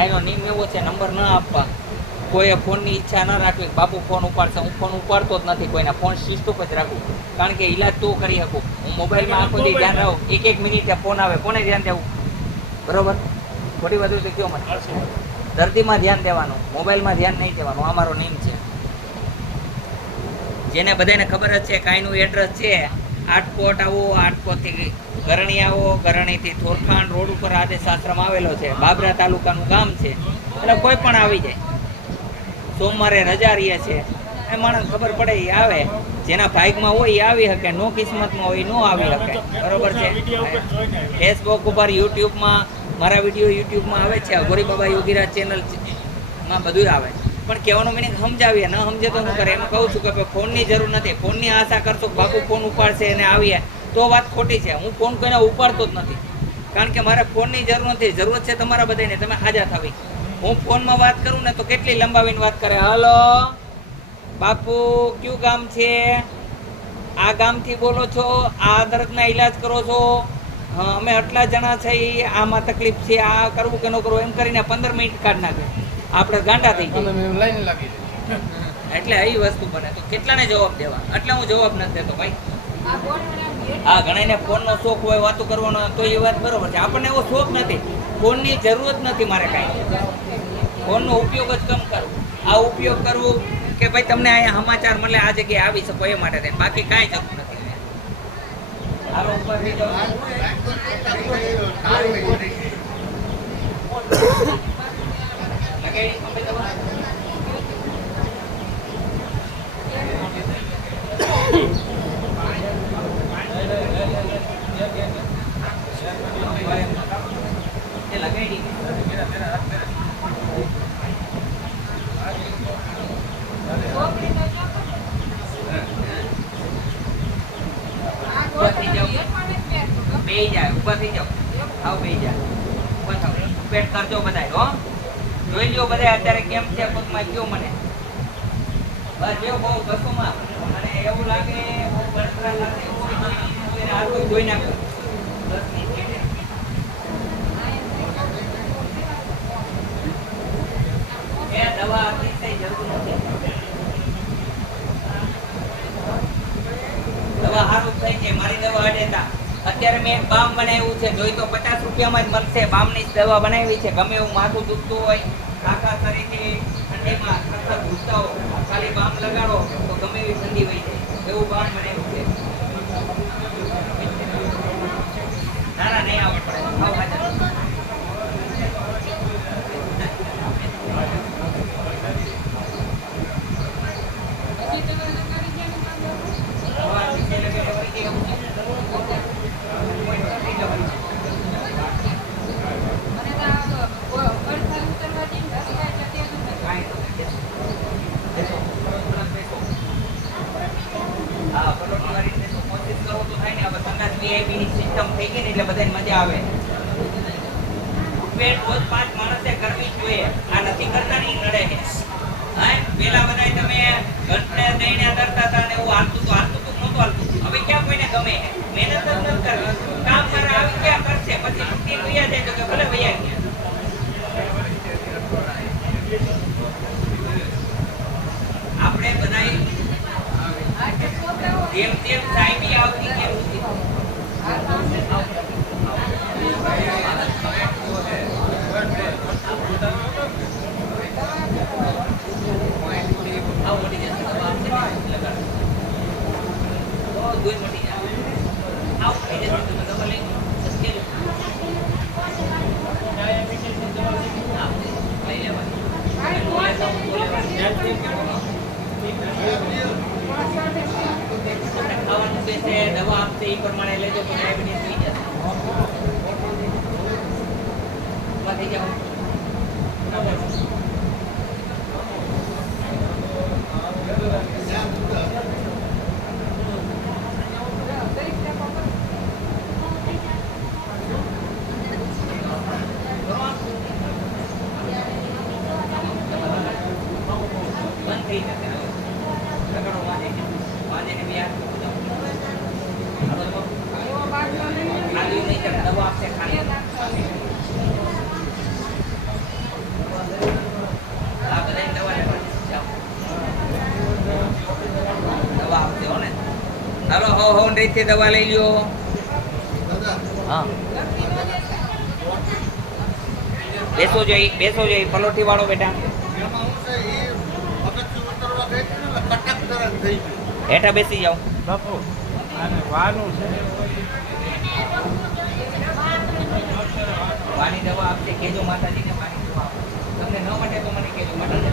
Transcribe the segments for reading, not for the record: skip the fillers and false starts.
આનો નિયમ એવો છે, નંબર ન આપવા, કોઈએ ફોનની ઈચ્છા ન રાખવી. બાપુ ફોન ઉપાડશે, હું ફોન ઉપાડતો જ નથી કોઈના. ફોન સ્વિચ ઓફ જ રાખું, કારણ કે ઈલાજ તો કરી શકું. હું મોબાઈલમાં આખો દી ધ્યાન રહું, એક મિનિટે ફોન આવે, કોને ધ્યાન દેવું? બરોબર, ખોટી વાત તો કયો મને. દર્દીમાં ધ્યાન દેવાનું, મોબાઈલમાં ધ્યાન નહીં દેવાનું. આ મારો નિયમ છે. જેને બધાને ખબર જ છે કાંઈનું એડ્રેસ છે, આટકોટ આવો, આટકોટથી ગરણી આવો, ગરણીથી થોરખાણ રોડ ઉપર આદેશ આશ્રમ આવેલો છે, બાબરા તાલુકાનું ગામ છે. એટલે કોઈ પણ આવી જાય. સોમવારે રજા રહીએ છે, એ માણસ ખબર પડે એ આવે. જેના ભાગમાં હોય એ આવી શકે, નો કિસ્મતમાં હોય ન આવી શકે. બરોબર છે. ફેસબુક ઉપર, યુટ્યુબમાં મારા વિડીયો યુટ્યુબમાં આવે છે, ગોરી બાબા યોગીરાજ ચેનલમાં બધું આવે. પણ કહેવાનો મિનિંગ સમજાવીએ, ન સમજે તો શું કરે? એમ કહું છું કે ફોનની જરૂર નથી. ફોનની આશા કરશો બાપુ ફોન ઉપાડશે અને આવીએ તો વાત ખોટી છે. હું ફોન કોઈને ઉપાડતો જ નથી, કારણ કે મારે ફોનની જરૂર નથી. જરૂરત છે તમારા બધાને, તમે હાજર થવી. હું ફોનમાં વાત કરું ને તો કેટલી લંબાવીને વાત કરે. હલો બાપુ, કયું ગામ છે? આ ગામથી બોલો છો? આ દર્દના ઈલાજ કરો છો? હા, અમે આટલા જણા છીએ, આમાં તકલીફ છે, આ કરવું કે ન કરવું એમ કરીને 15 મિનિટ કાઢ નાખે. આપણે ગાંડા થઈ ગયા. એટલે એ વસ્તુ બને તો કેટલાને જવાબ દેવા? એટલે હું જવાબ નથી દેતો ભાઈ. હા, ઘણાને ફોનનો શોખ હોય, વાતો કરવાનો, તો એ વાત બરોબર છે. આપણને એવો શોખ નથી, ફોનની જરૂરત નથી મારે કાંઈ. ફોનનો ઉપયોગ જ કમ કરવો. આ ઉપયોગ કરવું કે ભાઈ તમને અહીંયા સમાચાર મળે, આ જગ્યાએ આવી શકો એ માટે થાય, બાકી કાંઈ જરૂર નથી. હાલો ઉપરથી જાઓ. ઉભા થઈ જાઓ. આવ બે જાય. ઉભા થાવ. પેટ કરજો બધાય હો. જોઈ લ્યો બધાય અત્યારે કેમ છે પગમાં, કયો મને. બસ જેવો બહુ બસોમાં અને એવું લાગે બહુ બળતરા લાગે એવું જોઈ નાખો. એ દવા અતિશય જરૂર નથી. દવા સારું થઈ છે. મારી દવા અડેતા અત્યારે મેં એક બામ બનાવ્યું છે, જોઈ તો 50 રૂપિયામાં જ મળશે. બામની દવા બનાવી છે. ગમે એવું માથું દુખતું હોય, કાકા શરીરથી ઠંડીમાં ખતર ઘૂસતા હો, ખાલી બામ લગાડો તો ગમે એવી ઠંડી વહી જાય. એવું બામ બનાવ્યું છે. ના ના, નહીં આવવું પડે. આવ હાજર. સિસ્ટમ થઈ ગઈ ને એટલે બધાને મજા આવે. પેટ રોજ 5 માણસે કરવી જોઈએ. આ નથી કરતા ને નડે છે. હા, પેલા બધા તમે ઘટને દઈને કરતા હતા ને એવું હાલતું તો નહોતું હાલતું. હવે ક્યાં કોઈને ગમે છે? મહેનત જ નથી કરવી. કામ મારા આવી ક્યાં કરશે, પછી છૂટી વૈયા જાય તો કે ભલે વૈયા ગયા. આપણે બધા જેમ તેમ સાહેબી આવતી કેમ નથી? ખાવાનું દેશે, દવા આપશે, એ પ્રમાણે લેજો તો ડાયાબિટીસ થઈ જશે. થઈ જાઓ. બંધ થઈ જશે. લગાડો વાંધે બી હાથ ખાલી નહીં, દવા આપશે ખાલી. રીતથી દવા લઈ લ્યો. હા બેસો જોઈ પલોઠી વાળો બેટા. હેઠા બેસી જાઓ. વાની દવા આપશે કેજો માતાજીને વાની દવા આપો. તમને ન માટે તો મને કેજો માતાજી.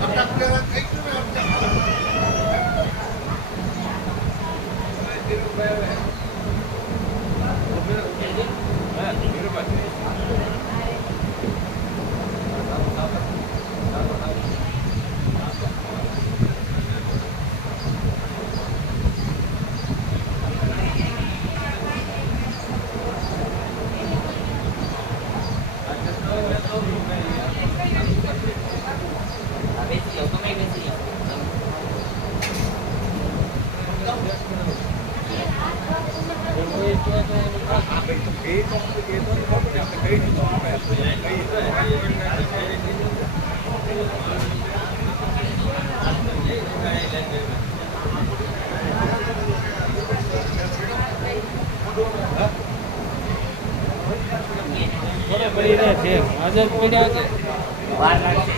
બેસી જાઓ તમે બેસી જાઓ. વાર લાગશે.